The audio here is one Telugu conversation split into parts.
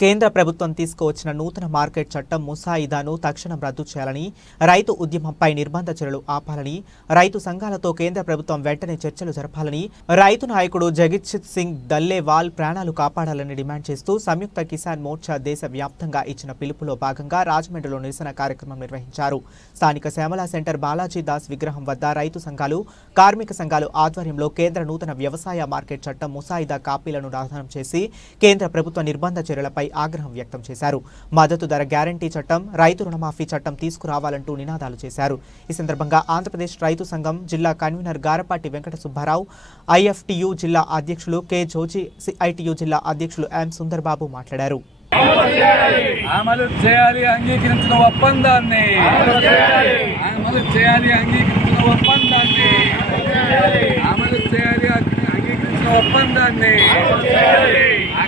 కేంద్ర ప్రభుత్వం తీసుకువచ్చిన నూతన మార్కెట్ చట్టం ముసాయిదాను తక్షణం రద్దు చేయాలని రైతు ఉద్యమంపై నిర్బంధ చర్యలు ఆపాలని రైతు సంఘాలతో కేంద్ర ప్రభుత్వం వెంటనే చర్చలు జరపాలని రైతు నాయకుడు జగిత్జిత్ సింగ్ దల్లేవాల్ ప్రాణాలు కాపాడాలని డిమాండ్ చేస్తూ సంయుక్త కిసాన్ మోర్చా దేశ వ్యాప్తంగా ఇచ్చిన పిలుపులో భాగంగా రాజమండ్రిలో నిరసన కార్యక్రమం నిర్వహించారు. స్థానిక శ్యామల సెంటర్ బాలాజీ దాస్ విగ్రహం వద్ద రైతు సంఘాలు కార్మిక సంఘాలు ఆధ్వర్యంలో కేంద్ర నూతన వ్యవసాయ మార్కెట్ చట్టం ముసాయిదా కాపీలను రాధానం చేసి కేంద్ర ప్రభుత్వ నిర్బంధ చర్యలపై ఆగ్రహం వ్యక్తం చేశారు. మద్దతు ధర గ్యారంటీ చట్టం రైతు రుణమాఫీ చట్టం తీసుకురావాలంటూ నినాదాలు చేశారు. ఈ సందర్భంగా ఆంధ్రప్రదేశ్ రైతు సంఘం జిల్లా కన్వీనర్ గారపాటి వెంకట సుబ్బారావు ఐఎఫ్టియు జిల్లా అధ్యక్షులు కె జోజి సిఐటియు జిల్లా అధ్యక్షులు ఎం సుందర్బాబు మాట్లాడారు. అమలు చేయాలి అంగీకరించిన ఒప్పందాన్ని. అమలు చేయాలి అంగీకరించిన ఒప్పందాన్ని. అమలు చేయాలి అంగీకరించిన ఒప్పందాన్ని.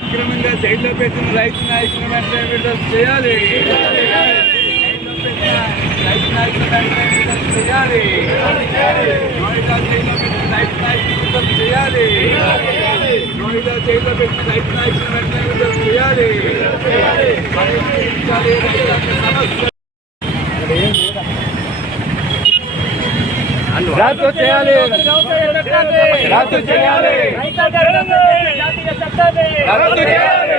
అక్రమంగా జైల్లో పెట్టిన రైతు నాయకుని వెంటనే విడుదల చేయాలి. రైతు వెంటనే విడుదల చేయాలి. నోయిడా జైల్లో పెట్టిన రైతు నాయకుని విడుదల చేయాలి. నోయిడా జైల్లో పెట్టిన రైతు నాయకుని వెంటనే విడుదల చేయాలి. పరిష్కరించాలి రైతాంగ సమస్య రద్దు చేయాలి రద్దు చేయాలి రద్దు చేయాలి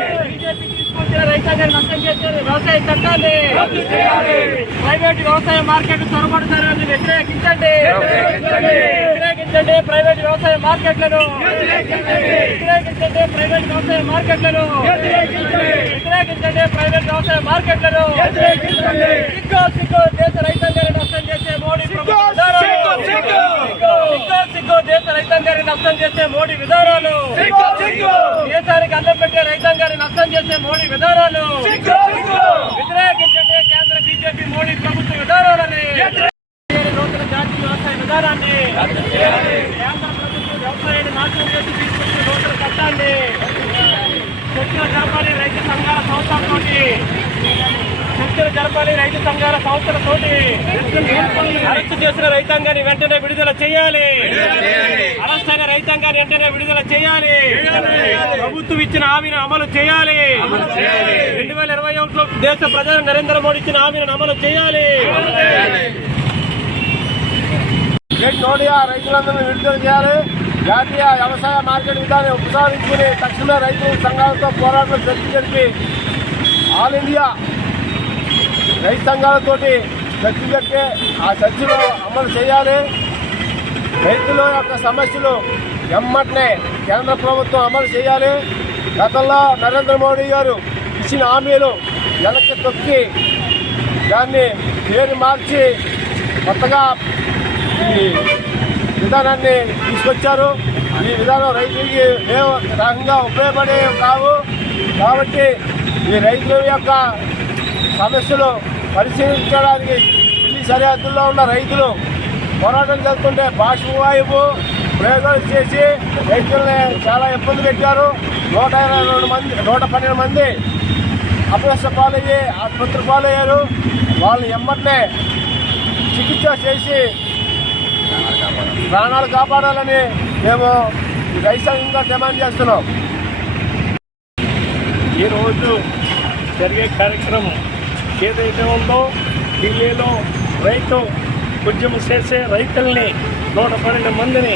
వ్యవసాయ చట్టాన్ని రద్దు చేయాలి ప్రైవేట్ వ్యవసాయ మార్కెట్ చొరబడతారని వ్యతిరేకించండి వ్యతిరేకించండి. వ్యతిరేకించండి ప్రైవేట్ వ్యవసాయ మార్కెట్లను వ్యతిరేకించండి ప్రైవేట్ వ్యవసాయ మార్కెట్లను వ్యతిరేకించండి ప్రైవేట్ వ్యవసాయ మార్కెట్లను. సిగ్గు సిగ్గు దేశ రైతాంగాన్ని నష్టం చేసే మోడీ ప్రభుత్వ. సిగ్గు, సిగ్గు. దేశ రైతాంగాన్ని నష్టం చేసే మోడీ విధానాలు. దేశానికి అన్నం పెట్టే రైతాంగాన్ని నష్టం చేసే మోడీ విధానాలు. వ్యతిరేకించండి కేంద్ర బీజేపీ మోడీ ప్రభుత్వ విధానాలని. నూతన జాతీయ వ్యవసాయ విధానాన్ని. కేంద్ర ప్రభుత్వం వ్యవసాయాన్ని నాశనం చేసి తీసుకొచ్చిన నూతన చట్టాన్ని. చర్చలు జరపాలి రైతు సంఘాల సంస్థలతోటి. చర్చలు జరపాలి రైతు సంఘాల సంస్థలతోటి. అరెస్టు చేసిన రైతాంగాన్ని వెంటనే విడుదల చేయాలి. అరెస్ట్ అయిన రైతాంగాన్ని వెంటనే విడుదల చేయాలి. ప్రభుత్వం ఇచ్చిన హామీని అమలు చేయాలి. రెండు వేల ఇరవై ఒకటిలో దేశ ప్రధాని నరేంద్ర మోడీ ఇచ్చిన హామీని అమలు చేయాలి. నోడియా రైతులందరినీ విడుదల చేయాలి. జాతీయ వ్యవసాయ మార్కెట్ విధానం ఉపసంహరించుకుని తక్షణమే రైతు సంఘాలతో పోరాటం జరిపి ఆల్ ఇండియా రైతు సంఘాలతోటి చర్చ జరిపి ఆ చర్చలో అమలు చేయాలి. రైతుల యొక్క సమస్యలు ఎమ్మటనే కేంద్ర ప్రభుత్వం అమలు చేయాలి. గతంలో నరేంద్ర మోడీ గారు ఇచ్చిన హామీలు వెనక్కి తొక్కి దాన్ని పేరు మార్చి కొత్తగా ఈ విధానాన్ని తీసుకొచ్చారు. ఈ విధానం రైతులకి ఏ రకంగా ఉపయోగపడే కావు. కాబట్టి ఈ రైతుల యొక్క సమస్యలు పరిశీలించడానికి ఢిల్లీ సరిహద్దుల్లో ఉన్న రైతులు పోరాటం చేస్తుంటే బాష్పవాయువు ప్రయోగాలు చేసి రైతుల్ని చాలా ఇబ్బంది పెట్టారు. నూట ఇరవై రెండు మంది నూట పన్నెండు మంది అభ్యస్త పాలయ్యి ఆసుపత్రి పాలయ్యారు. వాళ్ళు ఎమ్మటనే చికిత్స చేసి ప్రాణాలు కాపాడాలని మేము రైతాంగంగా డిమాండ్ చేస్తున్నాం. ఈరోజు జరిగే కార్యక్రమం ఏదైతే ఉందో ఢిల్లీలో రైతు ఉద్యమం చేసే రైతుల్ని నూట పన్నెండు మందిని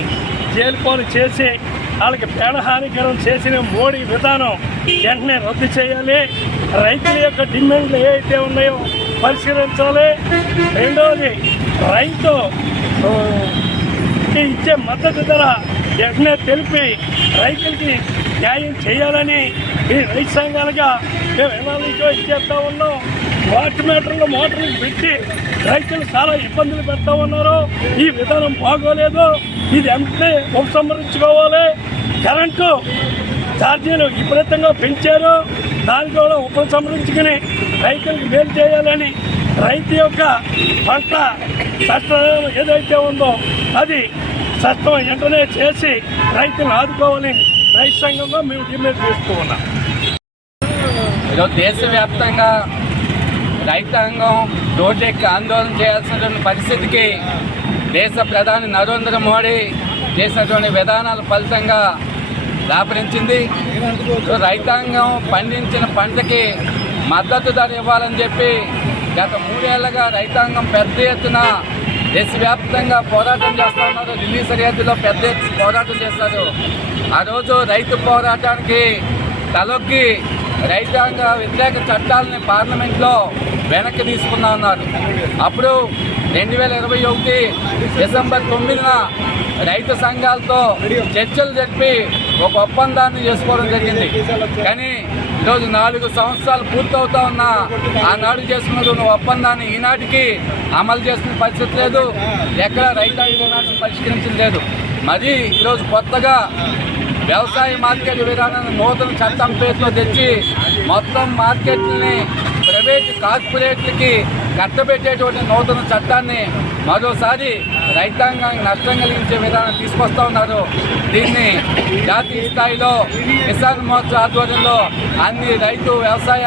జైలుపాలు చేసి వాళ్ళకి పేడహానికరం చేసిన మోడీ విధానం వెంటనే రద్దు చేయాలి. రైతుల యొక్క డిమాండ్లు ఏవైతే ఉన్నాయో పరిశీలించాలి. రెండవది రైతు ఇచ్చే మద్దతు ధర వెంటనే తెలిపి రైతులకి న్యాయం చేయాలని ఈ రైతు సంఘాలుగా మేము ఎలా ఇచ్చేస్తా ఉన్నాం. వాటర్ మీటర్లు మోటార్లు పెట్టి రైతులు చాలా ఇబ్బందులు పెడతా ఉన్నారు. ఈ విధానం బాగోలేదు. ఇది ఎంతే ఉపసంహరించుకోవాలి. కరెంటు ఛార్జీలు విపరీతంగా పెంచారు. దాన్ని కూడా ఉపసంహరించుకుని రైతులకు మేలు చేయాలని రైతు యొక్క పంట చట్టం ఏదైతే ఉందో అది చట్టం వెంటనే చేసి రైతులను ఆదుకోవాలని రైతు సంఘంగా మేము డిమాండ్ చేస్తూ ఉన్నాం. ఈరోజు దేశవ్యాప్తంగా రైతాంగం రోడ్డెక్కి ఆందోళన చేయాల్సినటువంటి పరిస్థితికి దేశ ప్రధాని నరేంద్ర మోడీ చేసినటువంటి విధానాల ఫలితంగా దాపరించింది. రైతాంగం పండించిన పంటకి మద్దతు ధర ఇవ్వాలని చెప్పి గత మూడేళ్ళుగా రైతాంగం పెద్ద ఎత్తున దేశవ్యాప్తంగా పోరాటం చేస్తున్నారు ఢిల్లీ సరిహద్దులో పెద్ద ఎత్తున పోరాటం చేస్తారు. ఆ రోజు రైతు పోరాటానికి తలొగ్గి రైతాంగ వ్యతిరేక చట్టాలని పార్లమెంట్లో వెనక్కి తీసుకున్నా ఉన్నారు. అప్పుడు రెండు వేల ఇరవై ఒకటి డిసెంబర్ తొమ్మిదిన రైతు సంఘాలతో చర్చలు జరిపి ఒక ఒప్పందాన్ని చేసుకోవడం జరిగింది. కానీ ఈరోజు నాలుగు సంవత్సరాలు పూర్తవుతా ఉన్న ఆనాడు చేసుకున్న ఒప్పందాన్ని ఈనాటికి అమలు చేసిన పరిస్థితి లేదు. ఎక్కడ రైతాంగ పరిష్కరించడం లేదు. మరి ఈరోజు కొత్తగా వ్యవసాయ మార్కెట్ విధానాన్ని నూతన చట్టం పేరుతో తెచ్చి మొత్తం మార్కెట్ని ప్రైవేట్ కార్పొరేట్లకి కట్టబెట్టేటువంటి నూతన చట్టాన్ని మరోసారి రైతాంగానికి నష్టం కలిగించే విధానం తీసుకొస్తా ఉన్నారు. దీన్ని జాతీయ స్థాయిలో కిసాన్ మోర్చా ఆధ్వర్యంలో అన్ని రైతు వ్యవసాయ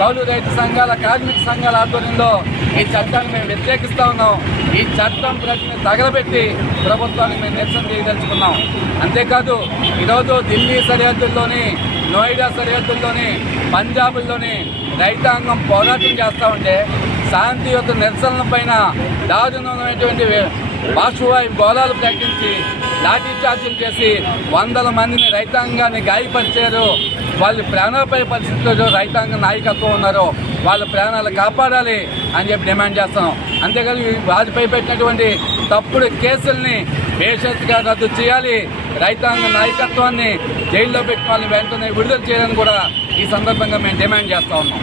కౌలు రైతు సంఘాల కార్మిక సంఘాల ఆధ్వర్యంలో ఈ చట్టాన్ని మేము వ్యతిరేకిస్తూ ఉన్నాం. ఈ చట్టం ప్రతిని తగలబెట్టి ప్రభుత్వానికి మేము నిరసన చేయదలుచుకున్నాం. అంతేకాదు ఈరోజు ఢిల్లీ సరిహద్దుల్లోని నోయిడా సరిహద్దుల్లోని పంజాబ్లోని రైతాంగం పోరాటం చేస్తూ ఉంటే శాంతియుత నిరసనల పైన దారుణమైనటువంటి బాషువాయి గోళాలు ప్రకటించి లాఠీ చార్జీలు చేసి వందల మందిని రైతాంగాన్ని గాయపరిచారు. వాళ్ళు ప్రాణాలపై పరిస్థితుల్లో రైతాంగ నాయకత్వం ఉన్నారు వాళ్ళ ప్రాణాలు కాపాడాలి అని చెప్పి డిమాండ్ చేస్తున్నాం అంతేకాదు ఈ వారిపై పెట్టినటువంటి తప్పుడు కేసుల్ని బేషరతుగా రద్దు చేయాలి. రైతాంగ నాయకత్వాన్ని జైల్లో పెట్టి వాళ్ళని వెంటనే విడుదల చేయాలని కూడా ఈ సందర్భంగా మేము డిమాండ్ చేస్తా ఉన్నాం.